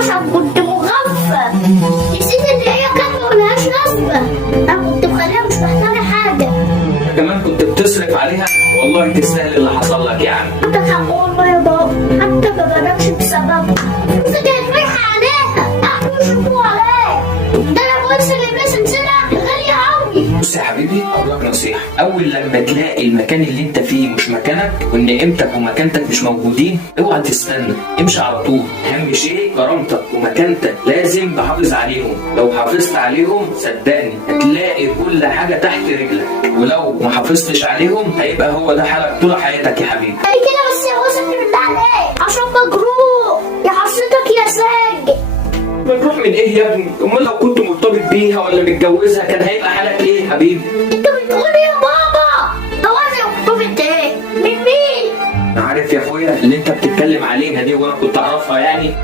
عشان كنت مغفل. نسيت ان هي كلمة ملهاش لازمة. انا كنت مخليها مش محتاجة حاجة. كمان كنت بتصرف عليها. والله تستاهل اللي حصل لك يا عم. عندك حق والله يا بابا، حتى ما بنامش بسببها. فلوسي كانت رايحة عليها، قعدوا يشوفوا عليا. ده انا بوصل لبس سلسلة غالية أوي. بص يا حبيبي اقول لك نصيحه، اول لما تلاقي المكان اللي انت فيه مش مكانك وان قيمتك ومكانتك مش موجودين، اوعى تستنى، امشي على طول. اهم شيء كرامتك ومكانتك لازم تحافظ عليهم. لو حافظت عليهم صدقني هتلاقي كل حاجه تحت رجلك، ولو ما حافظتش عليهم هيبقى هو ده حالك طول حياتك يا حبيبي. قال كده بس يا وسط بالله عليك عشان مجروح يا حصتك يا ساجد. مجروح من ايه يا ابني؟ امال لو كنت مرتبط بيها ولا متجوزها كان هيبقى حالك ايه يا حبيبي؟ انت بتقول ايه يا بابا؟ جوازي وخطوبة ايه؟ من مين؟ انا عارف يا اخويا اللي انت بتتكلم عليها دي وانا كنت اعرفها يعني.